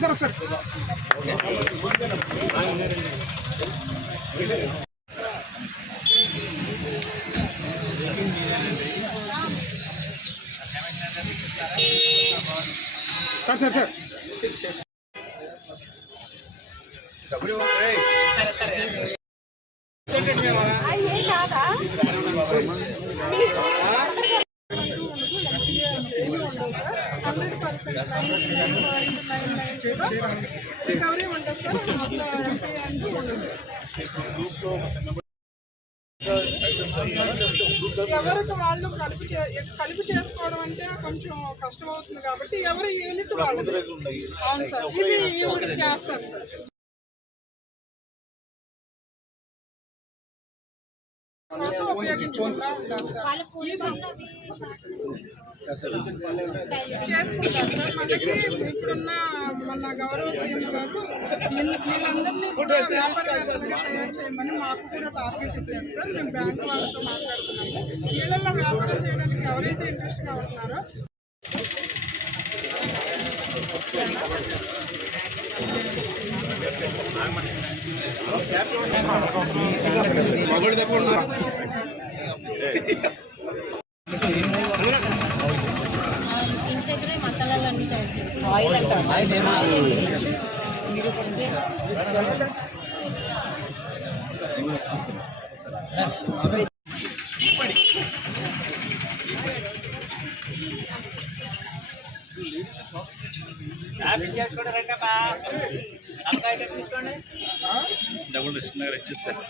Sir sir ఒకసారి. Sir sir sir. డబ్బులు hundred percent recovery ఉంటుంది సార్ అట్లా ఎంపీ అంటూ ఉండదు ఎవరికి వాళ్ళు కలిపి చే- కలిపి చేసుకోవడం అంటే కొంచెం కష్టం అవుతుంది కాబట్టి ఎవరి యూనిట్ వాళ్ళు అవును సార్. ఇది యూనిట్ చేస్తారు సార్. ఉపయోగించుకుంటా ఉంటారు సార్. ఈ దగ్గర సార్ మనకి ఇప్పుడున్న మన గౌరవ సీఎం గారు వీళ్ళందరినీ కూడా వ్యాపారవేత్తలుగా తయారు చేయమని మాకు కూడా టార్గెట్ ఇచ్చారు సార్ మేము బ్యాంకు వాళ్ళతో మాట్లాడుతున్నాము వీళ్ళల్లో వ్యాపారం చేయడానికి ఎవరైతే ఇంట్రెస్ట్గా తప్పకుండా ఆయిల్ అంటారు డబుల్ ఇస్తున్నారు ఇచ్చిస్తారు